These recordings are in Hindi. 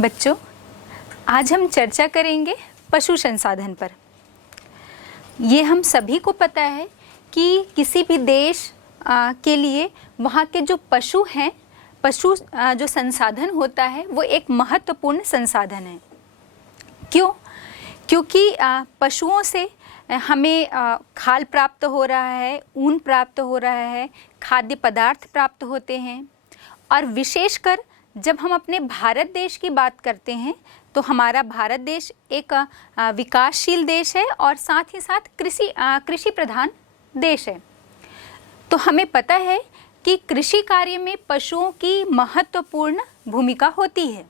बच्चों, आज हम चर्चा करेंगे पशु संसाधन पर। ये हम सभी को पता है कि किसी भी देश के लिए वहाँ के जो पशु हैं, पशु जो संसाधन होता है वो एक महत्वपूर्ण संसाधन है। क्यों? क्योंकि पशुओं से हमें खाल प्राप्त हो रहा है, ऊन प्राप्त हो रहा है, खाद्य पदार्थ प्राप्त होते हैं। और विशेषकर जब हम अपने भारत देश की बात करते हैं तो हमारा भारत देश एक विकासशील देश है और साथ ही साथ कृषि प्रधान देश है। तो हमें पता है कि कृषि कार्य में पशुओं की महत्वपूर्ण भूमिका होती है।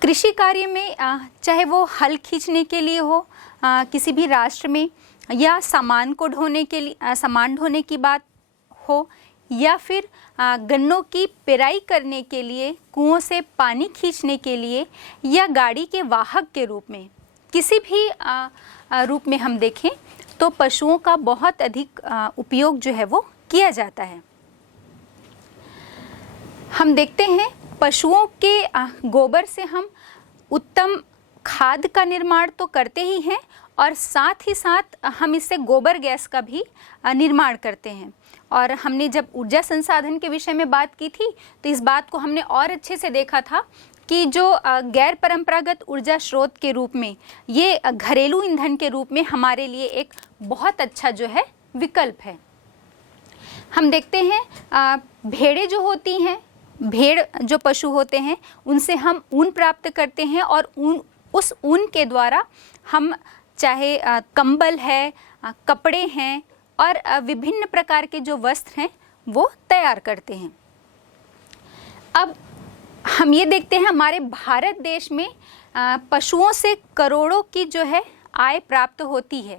कृषि कार्य में चाहे वो हल खींचने के लिए हो किसी भी राष्ट्र में, या सामान को ढोने के लिए सामान ढोने की बात हो, या फिर गन्नों की पेराई करने के लिए, कुओं से पानी खींचने के लिए, या गाड़ी के वाहक के रूप में, किसी भी रूप में हम देखें तो पशुओं का बहुत अधिक उपयोग जो है वो किया जाता है। हम देखते हैं पशुओं के गोबर से हम उत्तम खाद का निर्माण तो करते ही हैं और साथ ही साथ हम इससे गोबर गैस का भी निर्माण करते हैं। और हमने जब ऊर्जा संसाधन के विषय में बात की थी तो इस बात को हमने और अच्छे से देखा था कि जो गैर परंपरागत ऊर्जा स्रोत के रूप में, ये घरेलू ईंधन के रूप में हमारे लिए एक बहुत अच्छा जो है विकल्प है। हम देखते हैं भेड़ें जो होती हैं, भेड़ जो पशु होते हैं, उनसे हम ऊन प्राप्त करते हैं और उस ऊन के द्वारा हम चाहे कंबल है, कपड़े हैं और विभिन्न प्रकार के जो वस्त्र हैं वो तैयार करते हैं। अब हम ये देखते हैं हमारे भारत देश में पशुओं से करोड़ों की जो है आय प्राप्त होती है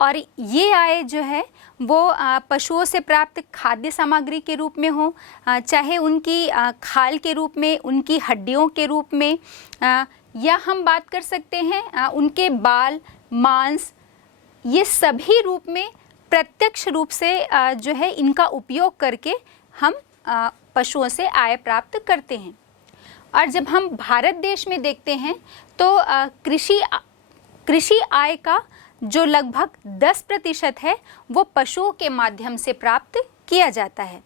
और ये आय जो है वो पशुओं से प्राप्त खाद्य सामग्री के रूप में हो, चाहे उनकी खाल के रूप में, उनकी हड्डियों के रूप में, या हम बात कर सकते हैं उनके बाल, मांस, ये सभी रूप में प्रत्यक्ष रूप से जो है इनका उपयोग करके हम पशुओं से आय प्राप्त करते हैं। और जब हम भारत देश में देखते हैं तो कृषि आय का जो लगभग 10% है वो पशुओं के माध्यम से प्राप्त किया जाता है।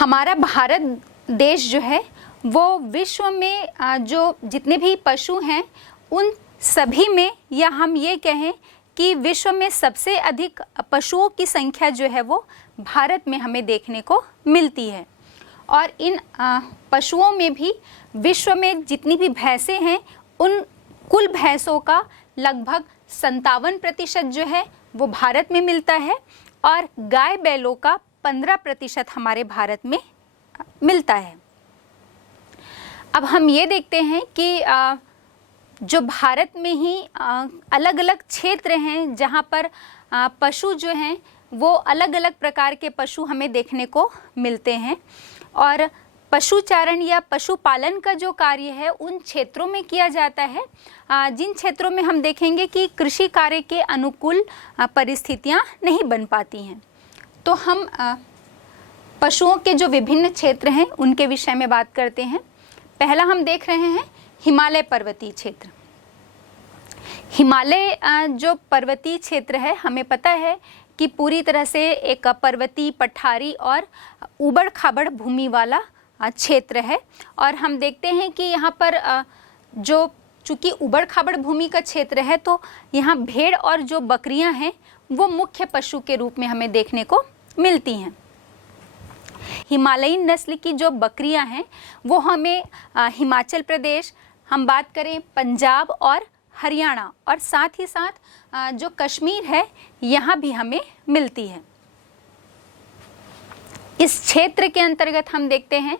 हमारा भारत देश जो है वो विश्व में जो जितने भी पशु हैं उन सभी में, या हम ये कहें कि विश्व में सबसे अधिक पशुओं की संख्या जो है वो भारत में हमें देखने को मिलती है। और इन पशुओं में भी विश्व में जितनी भी भैंसें हैं उन कुल भैंसों का लगभग 57% जो है वो भारत में मिलता है और गाय बैलों का 15% हमारे भारत में मिलता है। अब हम ये देखते हैं कि जो भारत में ही अलग अलग क्षेत्र हैं जहाँ पर पशु जो हैं वो अलग अलग प्रकार के पशु हमें देखने को मिलते हैं। और पशुचारण या पशुपालन का जो कार्य है उन क्षेत्रों में किया जाता है जिन क्षेत्रों में हम देखेंगे कि कृषि कार्य के अनुकूल परिस्थितियाँ नहीं बन पाती हैं। तो हम पशुओं के जो विभिन्न क्षेत्र हैं उनके विषय में बात करते हैं। पहला हम देख रहे हैं हिमालय पर्वतीय क्षेत्र। हिमालय जो पर्वतीय क्षेत्र है, हमें पता है कि पूरी तरह से एक पर्वतीय, पठारी और ऊबड़ खाबड़ भूमि वाला क्षेत्र है। और हम देखते हैं कि यहाँ पर जो चूँकि ऊबड़ खाबड़ भूमि का क्षेत्र है तो यहाँ भेड़ और जो बकरियाँ हैं वो मुख्य पशु के रूप में हमें देखने को मिलती हैं। हिमालयी नस्ल की जो बकरियां हैं वो हमें हिमाचल प्रदेश, हम बात करें पंजाब और हरियाणा, और साथ ही साथ जो कश्मीर है यहाँ भी हमें मिलती है। इस क्षेत्र के अंतर्गत हम देखते हैं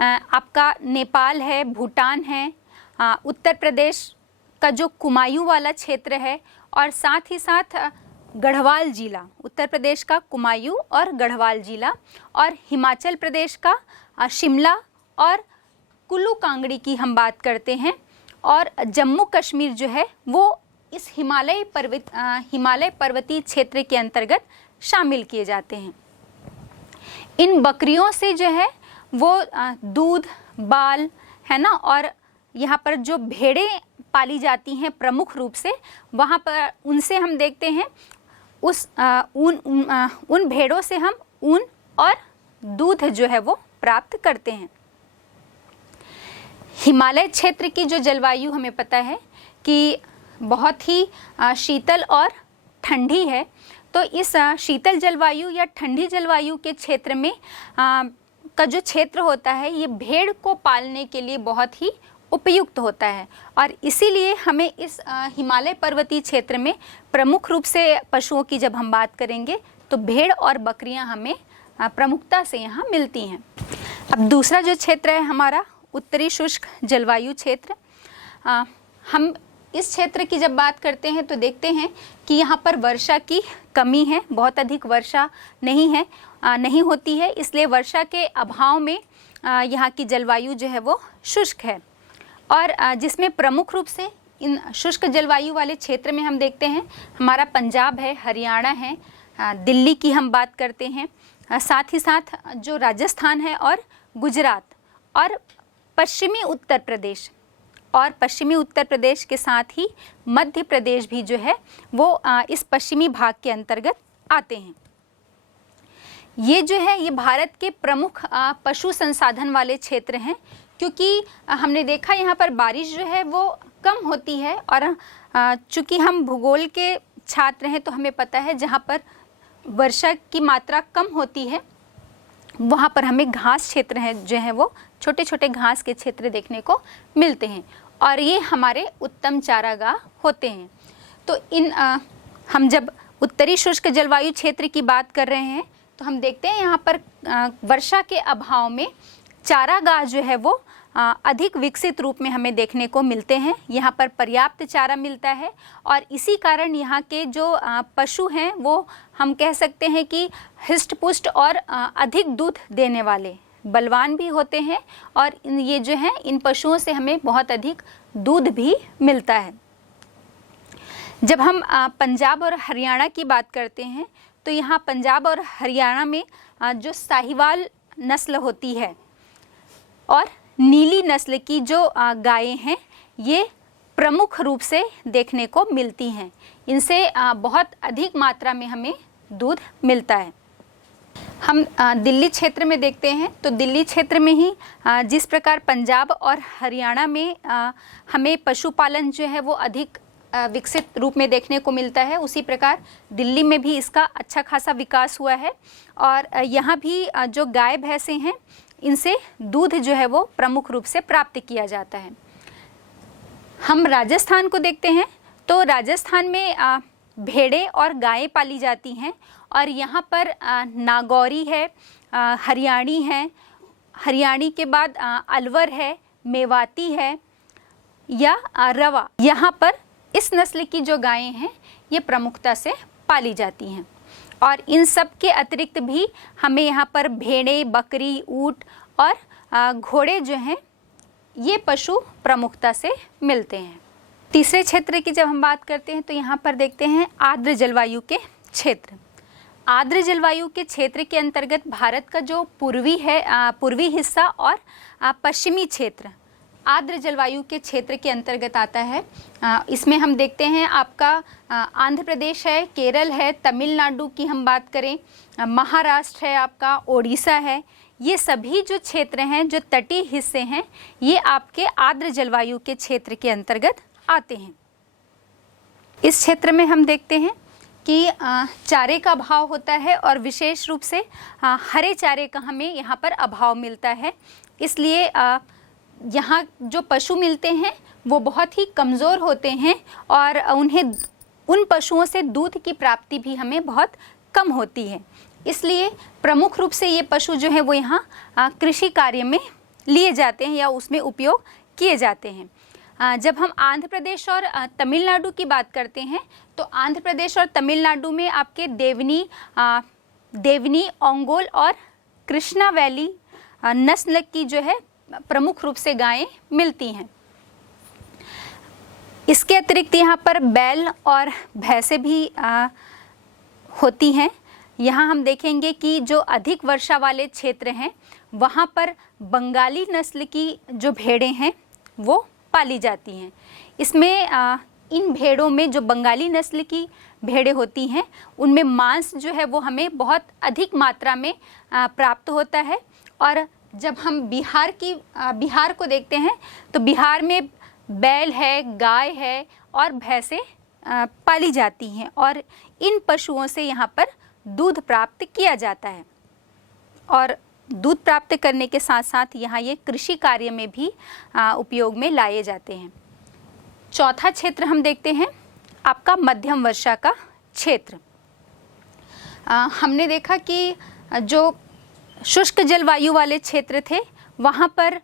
आपका नेपाल है, भूटान है, उत्तर प्रदेश का जो कुमायूं वाला क्षेत्र है, और साथ ही साथ गढ़वाल जिला, उत्तर प्रदेश का कुमायूं और गढ़वाल जिला, और हिमाचल प्रदेश का शिमला और कुल्लू कांगड़ी की हम बात करते हैं, और जम्मू कश्मीर जो है वो इस हिमालय पर्वतीय क्षेत्र के अंतर्गत शामिल किए जाते हैं। इन बकरियों से जो है वो दूध, बाल, है ना, और यहाँ पर जो भेड़ें पाली जाती हैं प्रमुख रूप से, वहाँ पर उनसे हम देखते हैं उन भेड़ों से हम ऊन और दूध जो है वो प्राप्त करते हैं। हिमालय क्षेत्र की जो जलवायु हमें पता है कि बहुत ही शीतल और ठंडी है। तो इस शीतल जलवायु या ठंडी जलवायु के क्षेत्र में का जो क्षेत्र होता है ये भेड़ को पालने के लिए बहुत ही उपयुक्त होता है, और इसीलिए हमें इस हिमालय पर्वतीय क्षेत्र में प्रमुख रूप से पशुओं की जब हम बात करेंगे तो भेड़ और बकरियां हमें प्रमुखता से यहाँ मिलती हैं। अब दूसरा जो क्षेत्र है हमारा उत्तरी शुष्क जलवायु क्षेत्र। हम इस क्षेत्र की जब बात करते हैं तो देखते हैं कि यहाँ पर वर्षा की कमी है, बहुत अधिक वर्षा नहीं होती है, इसलिए वर्षा के अभाव में यहाँ की जलवायु जो है वो शुष्क है। और जिसमें प्रमुख रूप से इन शुष्क जलवायु वाले क्षेत्र में हम देखते हैं हमारा पंजाब है, हरियाणा है, दिल्ली की हम बात करते हैं, साथ ही साथ जो राजस्थान है और गुजरात और पश्चिमी उत्तर प्रदेश के साथ ही मध्य प्रदेश भी जो है वो इस पश्चिमी भाग के अंतर्गत आते हैं। ये जो है ये भारत के प्रमुख पशु संसाधन वाले क्षेत्र हैं, क्योंकि हमने देखा यहाँ पर बारिश जो है वो कम होती है, और चूँकि हम भूगोल के छात्र हैं तो हमें पता है जहाँ पर वर्षा की मात्रा कम होती है वहाँ पर हमें घास क्षेत्र हैं जो है वो छोटे छोटे घास के क्षेत्र देखने को मिलते हैं, और ये हमारे उत्तम चारागाह होते हैं। तो हम जब उत्तरी शुष्क जलवायु क्षेत्र की बात कर रहे हैं तो हम देखते हैं यहाँ पर वर्षा के अभाव में चारागाह जो है वो अधिक विकसित रूप में हमें देखने को मिलते हैं। यहाँ पर पर्याप्त चारा मिलता है, और इसी कारण यहाँ के जो पशु हैं वो हम कह सकते हैं कि हृष्ट-पुष्ट और अधिक दूध देने वाले बलवान भी होते हैं, और ये जो हैं इन पशुओं से हमें बहुत अधिक दूध भी मिलता है। जब हम पंजाब और हरियाणा की बात करते हैं तो यहाँ पंजाब और हरियाणा में जो साहिवाल नस्ल होती है और नीली नस्ल की जो गायें हैं ये प्रमुख रूप से देखने को मिलती हैं। इनसे बहुत अधिक मात्रा में हमें दूध मिलता है। हम दिल्ली क्षेत्र में देखते हैं तो दिल्ली क्षेत्र में ही जिस प्रकार पंजाब और हरियाणा में हमें पशुपालन जो है वो अधिक विकसित रूप में देखने को मिलता है, उसी प्रकार दिल्ली में भी इसका अच्छा खासा विकास हुआ है, और यहाँ भी जो गाय भैंसे हैं इनसे दूध जो है वो प्रमुख रूप से प्राप्त किया जाता है। हम राजस्थान को देखते हैं तो राजस्थान में भेड़ें और गायें पाली जाती हैं, और यहाँ पर नागौरी है, हरियाणी है, हरियाणी के बाद अलवर है, मेवाती है या रवा। यहाँ पर इस नस्ल की जो गायें हैं ये प्रमुखता से पाली जाती हैं, और इन सब के अतिरिक्त भी हमें यहाँ पर भेड़ें, बकरी, ऊँट और घोड़े जो हैं ये पशु प्रमुखता से मिलते हैं। तीसरे क्षेत्र की जब हम बात करते हैं तो यहाँ पर देखते हैं आर्द्र जलवायु के क्षेत्र। आर्द्र जलवायु के क्षेत्र के अंतर्गत भारत का जो पूर्वी हिस्सा और पश्चिमी क्षेत्र आर्द्र जलवायु के क्षेत्र के अंतर्गत आता है। इसमें हम देखते हैं आपका आंध्र प्रदेश है, केरल है, तमिलनाडु की हम बात करें, महाराष्ट्र है, आपका ओडिशा है, ये सभी जो क्षेत्र हैं जो तटीय हिस्से हैं ये आपके आर्द्र जलवायु के क्षेत्र के अंतर्गत आते हैं। इस क्षेत्र में हम देखते हैं कि चारे का अभाव होता है, और विशेष रूप से हरे चारे का हमें यहाँ पर अभाव मिलता है, इसलिए यहाँ जो पशु मिलते हैं वो बहुत ही कमज़ोर होते हैं, और उन पशुओं से दूध की प्राप्ति भी हमें बहुत कम होती है। इसलिए प्रमुख रूप से ये पशु जो है वो यहाँ कृषि कार्य में लिए जाते हैं या उसमें उपयोग किए जाते हैं। जब हम आंध्र प्रदेश और तमिलनाडु की बात करते हैं तो आंध्र प्रदेश और तमिलनाडु में आपके देवनी, ओंगोल और कृष्णा वैली नस्ल की जो है प्रमुख रूप से गायें मिलती हैं। इसके अतिरिक्त यहाँ पर बैल और भैंसें भी होती हैं। यहाँ हम देखेंगे कि जो अधिक वर्षा वाले क्षेत्र हैं वहाँ पर बंगाली नस्ल की जो भेड़ें हैं वो पाली जाती हैं। इसमें इन भेड़ों में जो बंगाली नस्ल की भेड़ें होती हैं उनमें मांस जो है वो हमें बहुत अधिक मात्रा में प्राप्त होता है। और जब हम बिहार को देखते हैं तो बिहार में बैल है, गाय है और भैंसें पाली जाती हैं और इन पशुओं से यहाँ पर दूध प्राप्त किया जाता है। और दूध प्राप्त करने के साथ साथ यहाँ ये कृषि कार्य में भी उपयोग में लाए जाते हैं। चौथा क्षेत्र हम देखते हैं आपका मध्यम वर्षा का क्षेत्र। हमने देखा कि जो शुष्क जलवायु वाले क्षेत्र थे वहाँ पर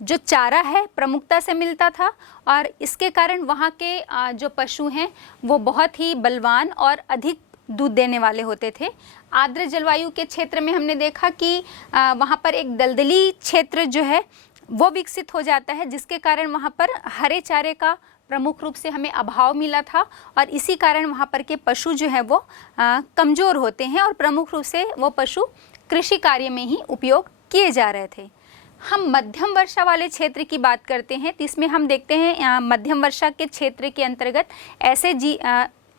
जो चारा है प्रमुखता से मिलता था और इसके कारण वहाँ के जो पशु हैं वो बहुत ही बलवान और अधिक दूध देने वाले होते थे। आर्द्र जलवायु के क्षेत्र में हमने देखा कि वहाँ पर एक दलदली क्षेत्र जो है वो विकसित हो जाता है, जिसके कारण वहाँ पर हरे चारे का प्रमुख रूप से हमें अभाव मिला था और इसी कारण वहाँ पर के पशु जो है वो कमज़ोर होते हैं और प्रमुख रूप से वो पशु कृषि कार्य में ही उपयोग किए जा रहे थे। हम मध्यम वर्षा वाले क्षेत्र की बात करते हैं तो इसमें हम देखते हैं मध्यम वर्षा के क्षेत्र के अंतर्गत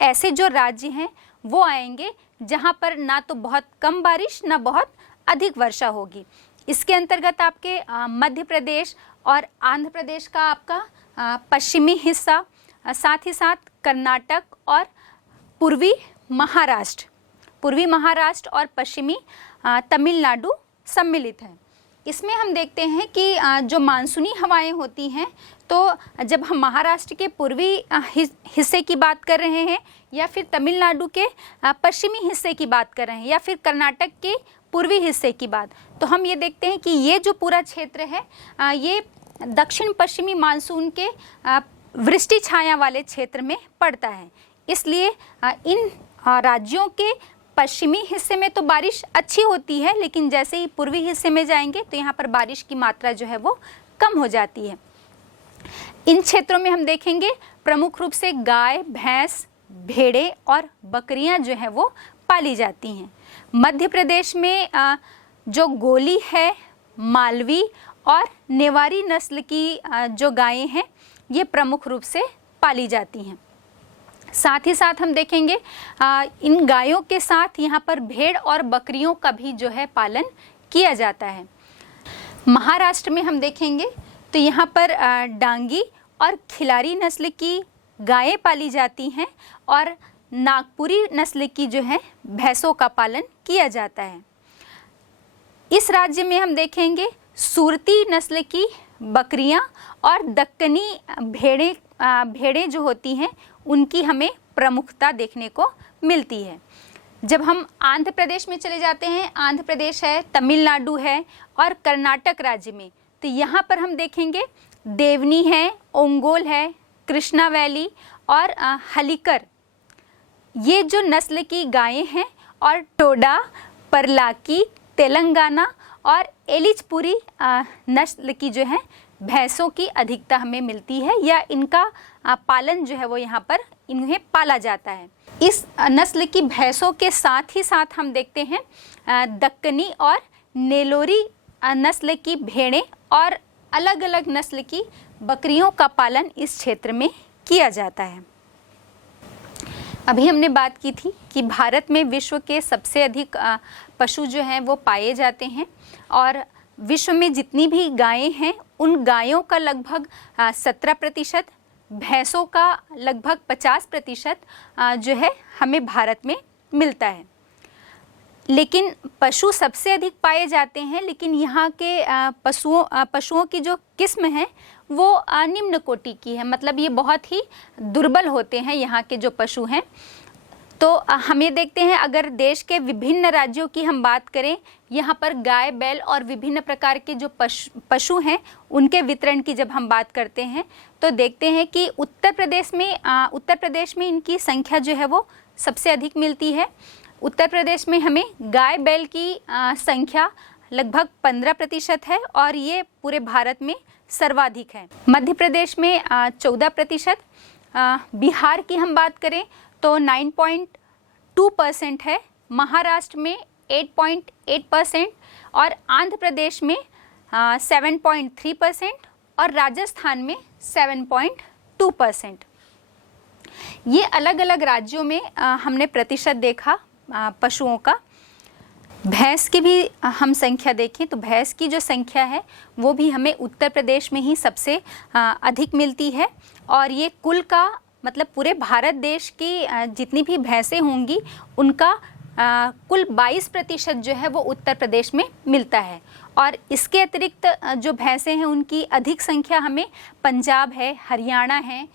ऐसे जो राज्य हैं वो आएंगे जहाँ पर ना तो बहुत कम बारिश ना बहुत अधिक वर्षा होगी। इसके अंतर्गत आपके मध्य प्रदेश और आंध्र प्रदेश का आपका पश्चिमी हिस्सा, साथ ही साथ कर्नाटक और पूर्वी महाराष्ट्र और पश्चिमी तमिलनाडु सम्मिलित है। इसमें हम देखते हैं कि जो मानसूनी हवाएं होती हैं तो जब हम महाराष्ट्र के पूर्वी हिस्से की बात कर रहे हैं या फिर तमिलनाडु के पश्चिमी हिस्से की बात कर रहे हैं या फिर कर्नाटक के पूर्वी हिस्से की बात, तो हम ये देखते हैं कि ये जो पूरा क्षेत्र है ये दक्षिण पश्चिमी मानसून के वृष्टि छाया वाले क्षेत्र में पड़ता है। इसलिए इन राज्यों के पश्चिमी हिस्से में तो बारिश अच्छी होती है, लेकिन जैसे ही पूर्वी हिस्से में जाएंगे तो यहाँ पर बारिश की मात्रा जो है वो कम हो जाती है। इन क्षेत्रों में हम देखेंगे प्रमुख रूप से गाय, भैंस, भेड़ें और बकरियां जो है वो पाली जाती हैं। मध्य प्रदेश में जो गोली है, मालवी और नेवारी नस्ल की जो गायें हैं ये प्रमुख रूप से पाली जाती हैं। साथ ही साथ हम देखेंगे इन गायों के साथ यहाँ पर भेड़ और बकरियों का भी जो है पालन किया जाता है। महाराष्ट्र में हम देखेंगे तो यहाँ पर डांगी और खिलारी नस्ल की गायें पाली जाती हैं और नागपुरी नस्ल की जो है भैंसों का पालन किया जाता है। इस राज्य में हम देखेंगे सूरती नस्ल की बकरियां और दक्कनी भेड़ें जो होती हैं उनकी हमें प्रमुखता देखने को मिलती है। जब हम आंध्र प्रदेश में चले जाते हैं, आंध्र प्रदेश है, तमिलनाडु है और कर्नाटक राज्य में, तो यहाँ पर हम देखेंगे देवनी है, ओंगोल है, कृष्णा वैली और हलिकर, ये जो नस्ल की गायें हैं, और टोडा, परलाकी, तेलंगाना और एलिचपुरी नस्ल की जो है भैंसों की अधिकता हमें मिलती है या इनका पालन जो है वो यहाँ पर इन्हें पाला जाता है। इस नस्ल की भैंसों के साथ ही साथ हम देखते हैं दक्कनी और नेलोरी नस्ल की भेड़ें और अलग अलग नस्ल की बकरियों का पालन इस क्षेत्र में किया जाता है। अभी हमने बात की थी कि भारत में विश्व के सबसे अधिक पशु जो हैं वो पाए जाते हैं और विश्व में जितनी भी गायें हैं उन गायों का लगभग 17%, भैंसों का लगभग 50% जो है हमें भारत में मिलता है। लेकिन पशु सबसे अधिक पाए जाते हैं, लेकिन यहाँ के पशुओं की जो किस्म है वो निम्न कोटि की है, मतलब ये बहुत ही दुर्बल होते हैं यहाँ के जो पशु हैं। तो हम ये देखते हैं, अगर देश के विभिन्न राज्यों की हम बात करें, यहाँ पर गाय, बैल और विभिन्न प्रकार के जो पशु हैं उनके वितरण की जब हम बात करते हैं तो देखते हैं कि उत्तर प्रदेश में इनकी संख्या जो है वो सबसे अधिक मिलती है। उत्तर प्रदेश में हमें गाय बैल की संख्या लगभग 15% है और ये पूरे भारत में सर्वाधिक है। मध्य प्रदेश में 14%, बिहार की हम बात करें तो 9.2% है, महाराष्ट्र में 8.8% और आंध्र प्रदेश में 7.3% और राजस्थान में 7.2%। ये अलग अलग राज्यों में हमने प्रतिशत देखा पशुओं का। भैंस की भी हम संख्या देखें तो भैंस की जो संख्या है वो भी हमें उत्तर प्रदेश में ही सबसे अधिक मिलती है और ये कुल का मतलब पूरे भारत देश की जितनी भी भैंसें होंगी उनका कुल 22% जो है वो उत्तर प्रदेश में मिलता है। और इसके अतिरिक्त जो भैंसें हैं उनकी अधिक संख्या हमें पंजाब है, हरियाणा है,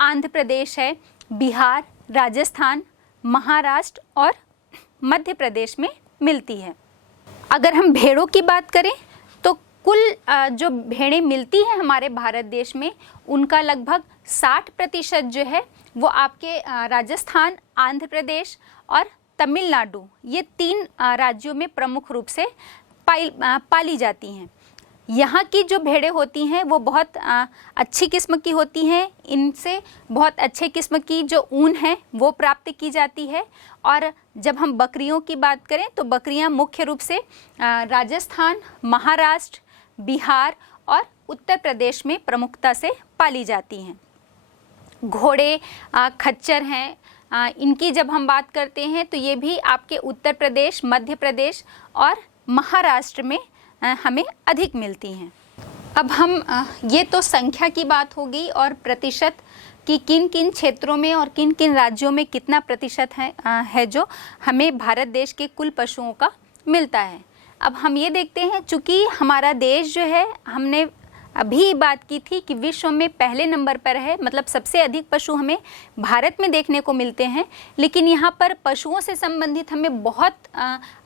आंध्र प्रदेश है, बिहार, राजस्थान, महाराष्ट्र और मध्य प्रदेश में मिलती है। अगर हम भेड़ों की बात करें तो कुल जो भेड़ें मिलती हैं हमारे भारत देश में उनका लगभग 60% जो है वो आपके राजस्थान, आंध्र प्रदेश और तमिलनाडु ये 3 राज्यों में प्रमुख रूप से पाली जाती हैं। यहाँ की जो भेड़ें होती हैं वो बहुत अच्छी किस्म की होती हैं। इनसे बहुत अच्छे किस्म की जो ऊन है वो प्राप्त की जाती है। और जब हम बकरियों की बात करें तो बकरियाँ मुख्य रूप से राजस्थान, महाराष्ट्र, बिहार और उत्तर प्रदेश में प्रमुखता से पाली जाती हैं। घोड़े, खच्चर हैं, इनकी जब हम बात करते हैं तो ये भी आपके उत्तर प्रदेश, मध्य प्रदेश और महाराष्ट्र में हमें अधिक मिलती हैं। अब हम ये तो संख्या की बात हो गई और प्रतिशत कि किन किन क्षेत्रों में और किन किन राज्यों में कितना प्रतिशत है जो हमें भारत देश के कुल पशुओं का मिलता है। अब हम ये देखते हैं चूँकि हमारा देश जो है हमने अभी बात की थी कि विश्व में पहले नंबर पर है, मतलब सबसे अधिक पशु हमें भारत में देखने को मिलते हैं। लेकिन यहाँ पर पशुओं से संबंधित हमें बहुत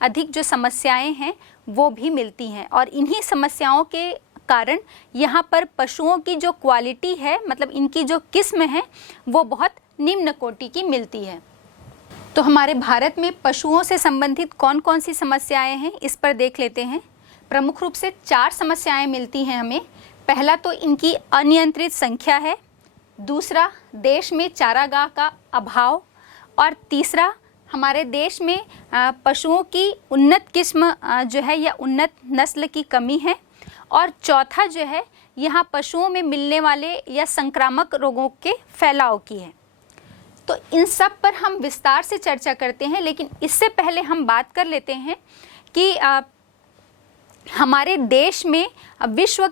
अधिक जो समस्याएं हैं वो भी मिलती हैं और इन्हीं समस्याओं के कारण यहाँ पर पशुओं की जो क्वालिटी है मतलब इनकी जो किस्म है वो बहुत निम्न कोटि की मिलती है। तो हमारे भारत में पशुओं से संबंधित कौन कौन सी समस्याएं हैं इस पर देख लेते हैं। प्रमुख रूप से 4 समस्याएं मिलती हैं हमें। पहला तो इनकी अनियंत्रित संख्या है, दूसरा देश में चारागाह का अभाव और तीसरा हमारे देश में पशुओं की उन्नत किस्म जो है या उन्नत नस्ल की कमी है और चौथा जो है यहाँ पशुओं में मिलने वाले या संक्रामक रोगों के फैलाव की है। तो इन सब पर हम विस्तार से चर्चा करते हैं, लेकिन इससे पहले हम बात कर लेते हैं कि हमारे देश में विश्व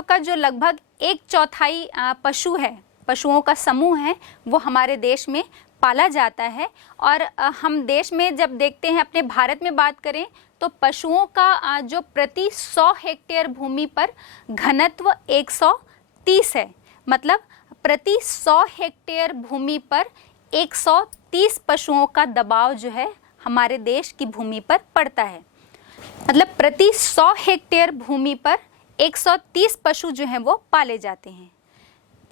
का जो लगभग 1/4 पशु है, पशुओं का समूह है, वो हमारे देश में पाला जाता है। और हम देश में जब देखते हैं, अपने भारत में बात करें तो पशुओं का जो प्रति 100 हेक्टेयर भूमि पर घनत्व 130 है। मतलब प्रति 100 हेक्टेयर भूमि पर 130 पशुओं का दबाव जो है हमारे देश की भूमि पर पड़ता है। मतलब प्रति 100 हेक्टेयर भूमि पर 130 पशु जो हैं वो पाले जाते हैं।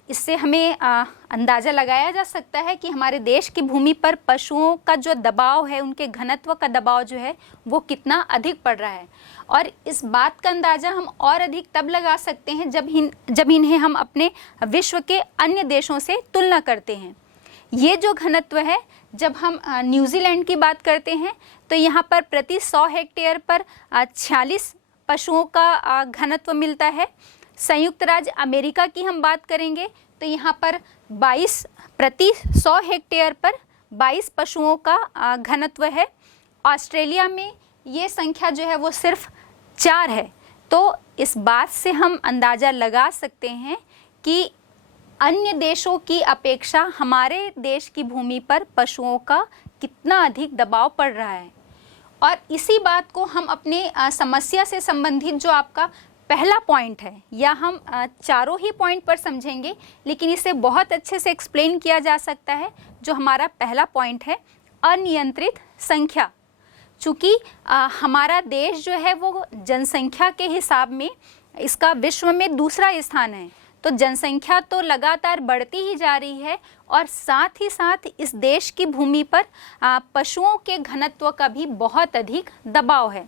इससे हमें अंदाज़ा लगाया जा सकता है कि हमारे देश की भूमि पर पशुओं का जो दबाव है, उनके घनत्व का दबाव जो है वो कितना अधिक पड़ रहा है। और इस बात का अंदाज़ा हम और अधिक तब लगा सकते हैं जब इन्हें हम अपने विश्व के अन्य देशों से तुलना करते हैं। ये जो घनत्व है, जब हम न्यूजीलैंड की बात करते हैं तो यहाँ पर प्रति 100 हेक्टेयर पर 46 पशुओं का घनत्व मिलता है। संयुक्त राज्य अमेरिका की हम बात करेंगे तो यहाँ पर 22 प्रति 100 हेक्टेयर पर 22 पशुओं का घनत्व है। ऑस्ट्रेलिया में ये संख्या जो है वो सिर्फ 4 है। तो इस बात से हम अंदाज़ा लगा सकते हैं कि अन्य देशों की अपेक्षा हमारे देश की भूमि पर पशुओं का कितना अधिक दबाव पड़ रहा है। और इसी बात को हम अपने समस्या से संबंधित जो आपका पहला पॉइंट है, या हम चारों ही पॉइंट पर समझेंगे, लेकिन इसे बहुत अच्छे से एक्सप्लेन किया जा सकता है। जो हमारा पहला पॉइंट है अनियंत्रित संख्या। चूँकि हमारा देश जो है वो जनसंख्या के हिसाब में इसका विश्व में दूसरा स्थान है, तो जनसंख्या तो लगातार बढ़ती ही जा रही है और साथ ही साथ इस देश की भूमि पर पशुओं के घनत्व का भी बहुत अधिक दबाव है।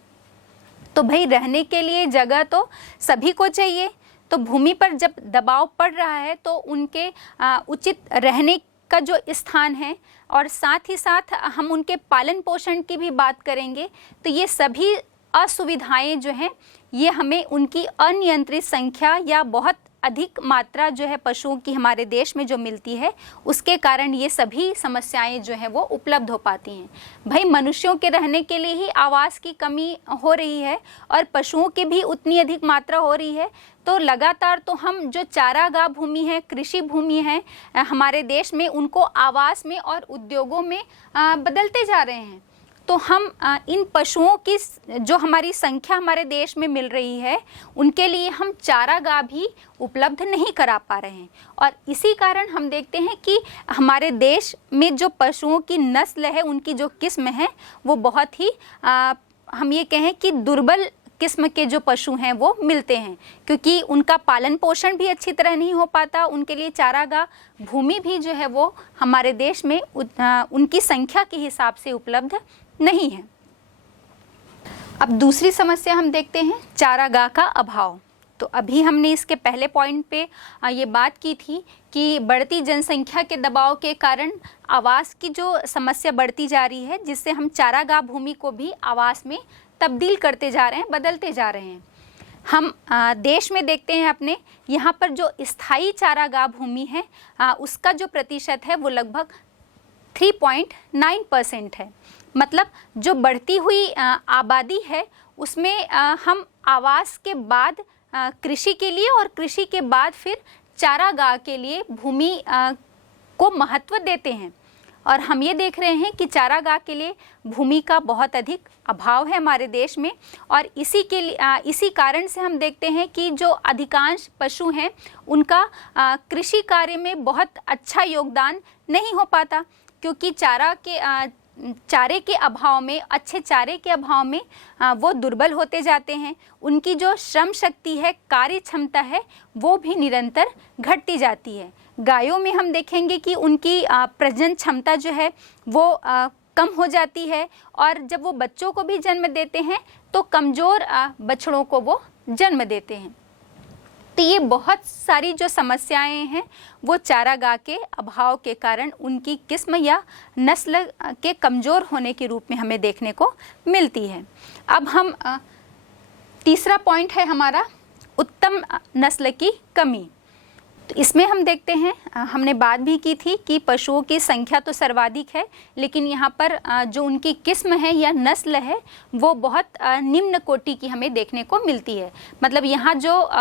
तो भाई रहने के लिए जगह तो सभी को चाहिए, तो भूमि पर जब दबाव पड़ रहा है तो उनके उचित रहने का जो स्थान है और साथ ही साथ हम उनके पालन पोषण की भी बात करेंगे, तो ये सभी असुविधाएं जो हैं ये हमें उनकी अनियंत्रित संख्या या बहुत अधिक मात्रा जो है पशुओं की हमारे देश में जो मिलती है, उसके कारण ये सभी समस्याएं जो हैं वो उपलब्ध हो पाती हैं। भाई मनुष्यों के रहने के लिए ही आवास की कमी हो रही है और पशुओं की भी उतनी अधिक मात्रा हो रही है, तो लगातार तो हम जो चारागाह भूमि है, कृषि भूमि है हमारे देश में, उनको आवास में और उद्योगों में बदलते जा रहे हैं। तो हम इन पशुओं की जो हमारी संख्या हमारे देश में मिल रही है, उनके लिए हम चारागाह भी उपलब्ध नहीं करा पा रहे हैं। और इसी कारण हम देखते हैं कि हमारे देश में जो पशुओं की नस्ल है, उनकी जो किस्म है, वो बहुत ही हम ये कहें कि दुर्बल किस्म के जो पशु हैं वो मिलते हैं, क्योंकि उनका पालन पोषण भी अच्छी तरह नहीं हो पाता, उनके लिए चारागाह भूमि भी जो है वो हमारे देश में उनकी संख्या के हिसाब से उपलब्ध नहीं है। अब दूसरी समस्या हम देखते हैं, चारागाह का अभाव। तो अभी हमने इसके पहले पॉइंट पे ये बात की थी कि बढ़ती जनसंख्या के दबाव के कारण आवास की जो समस्या बढ़ती जा रही है, जिससे हम चारागाह भूमि को भी आवास में तब्दील करते जा रहे हैं, बदलते जा रहे हैं। हम देश में देखते हैं अपने यहाँ पर जो स्थायी चारागाह भूमि है उसका जो प्रतिशत है वो लगभग 3.9% है। मतलब जो बढ़ती हुई आबादी है उसमें हम आवास के बाद कृषि के लिए और कृषि के बाद फिर चारागाह के लिए भूमि को महत्व देते हैं। और हम ये देख रहे हैं कि चारागाह के लिए भूमि का बहुत अधिक अभाव है हमारे देश में। और इसी कारण से हम देखते हैं कि जो अधिकांश पशु हैं उनका कृषि कार्य में बहुत अच्छा योगदान नहीं हो पाता, क्योंकि चारे के अभाव में, अच्छे चारे के अभाव में वो दुर्बल होते जाते हैं। उनकी जो श्रम शक्ति है, कार्य क्षमता है, वो भी निरंतर घटती जाती है। गायों में हम देखेंगे कि उनकी प्रजनन क्षमता जो है वो कम हो जाती है, और जब वो बच्चों को भी जन्म देते हैं तो कमज़ोर बछड़ों को वो जन्म देते हैं। तो ये बहुत सारी जो समस्याएं हैं वो चारागाह के अभाव के कारण उनकी किस्म या नस्ल के कमज़ोर होने के रूप में हमें देखने को मिलती है। अब हम तीसरा पॉइंट है हमारा उत्तम नस्ल की कमी। तो इसमें हम देखते हैं, हमने बात भी की थी कि पशुओं की संख्या तो सर्वाधिक है, लेकिन यहाँ पर जो उनकी किस्म है या नस्ल है वो बहुत निम्न कोटि की हमें देखने को मिलती है। मतलब यहाँ जो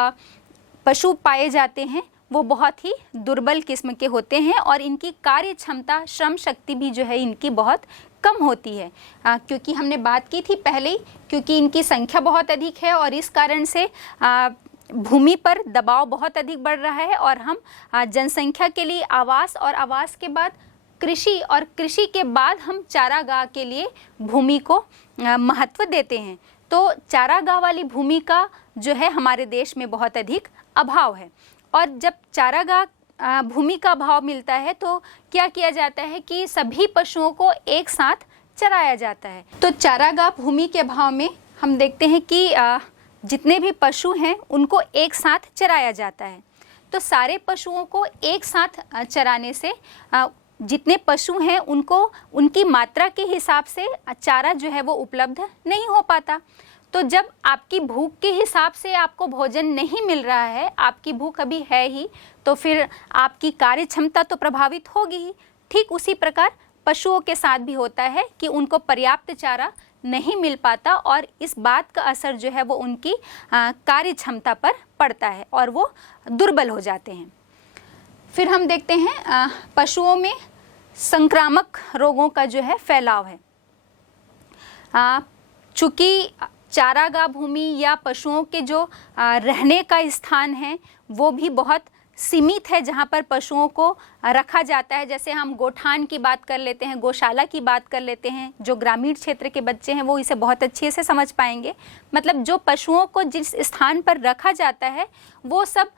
पशु पाए जाते हैं वो बहुत ही दुर्बल किस्म के होते हैं और इनकी कार्य क्षमता, श्रम शक्ति भी जो है इनकी बहुत कम होती है। क्योंकि हमने बात की थी पहले ही, क्योंकि इनकी संख्या बहुत अधिक है और इस कारण से भूमि पर दबाव बहुत अधिक बढ़ रहा है, और हम जनसंख्या के लिए आवास और आवास के बाद कृषि और कृषि के बाद हम चारागाह के लिए भूमि को महत्व देते हैं। तो चारागाह वाली भूमि का जो है हमारे देश में बहुत अधिक अभाव है। और जब चारागाह भूमि का अभाव मिलता है तो क्या किया जाता है कि सभी पशुओं को एक साथ चराया जाता है। तो चारागाह भूमि के अभाव में हम देखते हैं कि जितने भी पशु हैं उनको एक साथ चराया जाता है। तो सारे पशुओं को एक साथ चराने से जितने पशु हैं उनको उनकी मात्रा के हिसाब से चारा जो है वो उपलब्ध नहीं हो पाता। तो जब आपकी भूख के हिसाब से आपको भोजन नहीं मिल रहा है, आपकी भूख अभी है ही, तो फिर आपकी कार्य क्षमता तो प्रभावित होगी ही। ठीक उसी प्रकार पशुओं के साथ भी होता है कि उनको पर्याप्त चारा नहीं मिल पाता और इस बात का असर जो है वो उनकी कार्य क्षमता पर पड़ता है और वो दुर्बल हो जाते हैं। फिर हम देखते हैं पशुओं में संक्रामक रोगों का जो है फैलाव है। चूँकि चारागाह भूमि या पशुओं के जो रहने का स्थान है वो भी बहुत सीमित है जहाँ पर पशुओं को रखा जाता है। जैसे हम गोठान की बात कर लेते हैं, गौशाला की बात कर लेते हैं, जो ग्रामीण क्षेत्र के बच्चे हैं वो इसे बहुत अच्छे से समझ पाएंगे। मतलब जो पशुओं को जिस स्थान पर रखा जाता है वो सब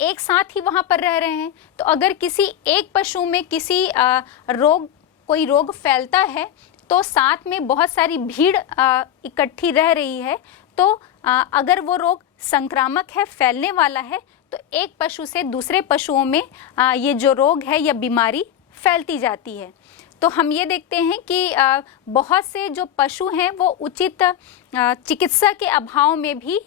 एक साथ ही वहाँ पर रह रहे हैं। तो अगर किसी एक पशु में कोई रोग फैलता है तो साथ में बहुत सारी भीड़ इकट्ठी रह रही है, तो अगर वो रोग संक्रामक है, फैलने वाला है, तो एक पशु से दूसरे पशुओं में ये जो रोग है या बीमारी फैलती जाती है। तो हम ये देखते हैं कि बहुत से जो पशु हैं वो उचित चिकित्सा के अभाव में भी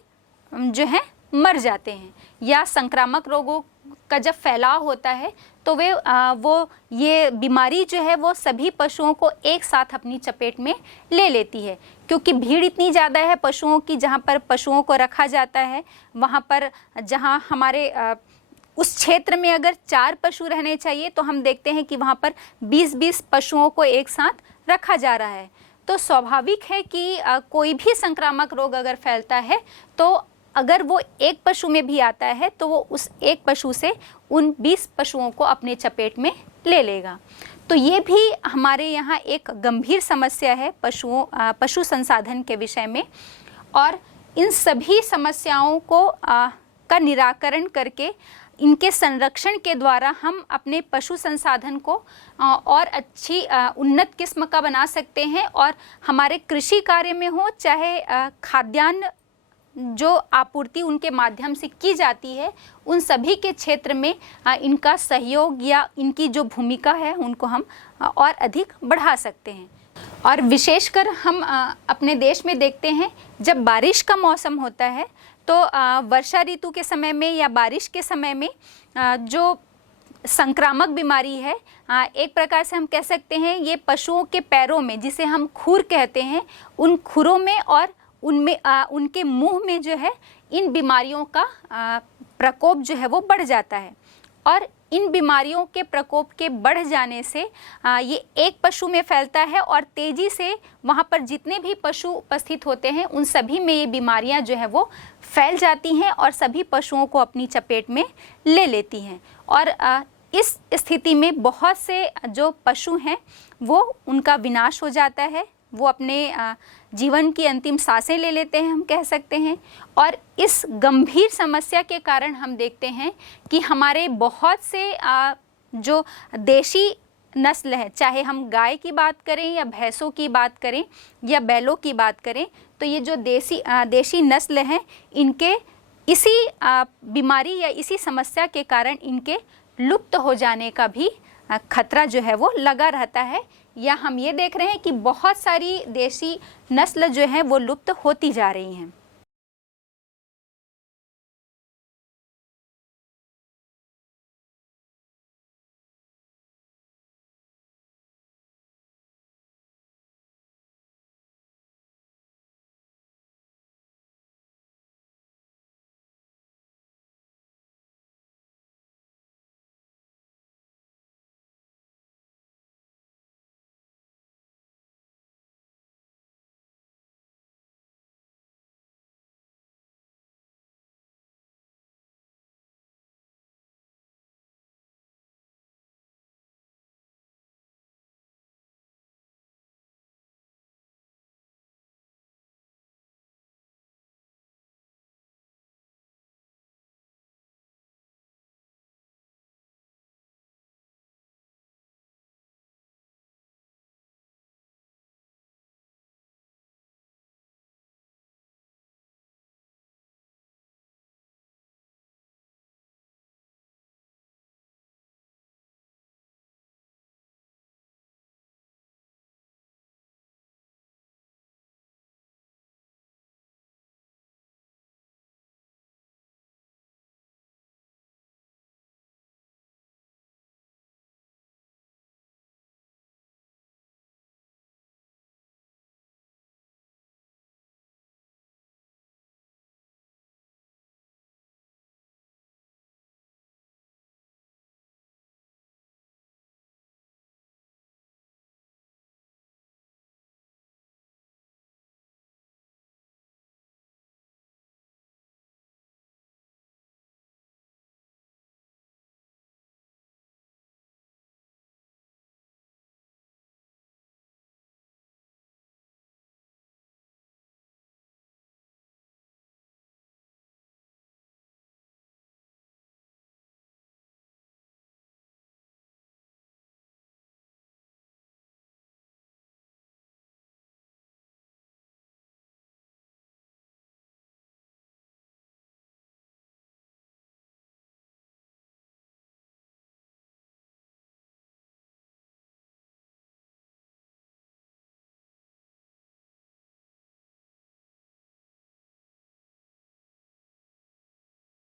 जो है मर जाते हैं, या संक्रामक रोगों का जब फैलाव होता है तो वो ये बीमारी जो है वो सभी पशुओं को एक साथ अपनी चपेट में ले लेती है, क्योंकि भीड़ इतनी ज़्यादा है पशुओं की। जहाँ पर पशुओं को रखा जाता है वहाँ पर, जहाँ हमारे उस क्षेत्र में अगर 4 पशु रहने चाहिए तो हम देखते हैं कि वहाँ पर 20-20 पशुओं को एक साथ रखा जा रहा है। तो स्वाभाविक है कि कोई भी संक्रामक रोग अगर फैलता है तो अगर वो एक पशु में भी आता है तो वो उस एक पशु से उन 20 पशुओं को अपने चपेट में ले लेगा। तो ये भी हमारे यहाँ एक गंभीर समस्या है पशु संसाधन के विषय में। और इन सभी समस्याओं को का निराकरण करके इनके संरक्षण के द्वारा हम अपने पशु संसाधन को और अच्छी उन्नत किस्म का बना सकते हैं। और हमारे कृषि कार्य में हो, चाहे खाद्यान्न जो आपूर्ति उनके माध्यम से की जाती है, उन सभी के क्षेत्र में इनका सहयोग या इनकी जो भूमिका है उनको हम और अधिक बढ़ा सकते हैं। और विशेषकर हम अपने देश में देखते हैं जब बारिश का मौसम होता है तो वर्षा ऋतु के समय में या बारिश के समय में जो संक्रामक बीमारी है, एक प्रकार से हम कह सकते हैं ये पशुओं के पैरों में, जिसे हम खुर कहते हैं, उन खुरों में और उनमें उनके मुंह में जो है इन बीमारियों का प्रकोप जो है वो बढ़ जाता है। और इन बीमारियों के प्रकोप के बढ़ जाने से ये एक पशु में फैलता है और तेज़ी से वहाँ पर जितने भी पशु उपस्थित होते हैं उन सभी में ये बीमारियाँ जो है वो फैल जाती हैं और सभी पशुओं को अपनी चपेट में ले लेती हैं। और इस स्थिति में बहुत से जो पशु हैं वो उनका विनाश हो जाता है, वो अपने जीवन की अंतिम सांसें ले लेते हैं, हम कह सकते हैं। और इस गंभीर समस्या के कारण हम देखते हैं कि हमारे बहुत से जो देशी नस्ल है, चाहे हम गाय की बात करें या भैंसों की बात करें या बैलों की बात करें, तो ये जो देशी नस्ल हैं इनके इसी बीमारी या इसी समस्या के कारण इनके लुप्त हो जाने का भी खतरा जो है वो लगा रहता है। या हम ये देख रहे हैं कि बहुत सारी देशी नस्ल जो है वो लुप्त होती जा रही हैं।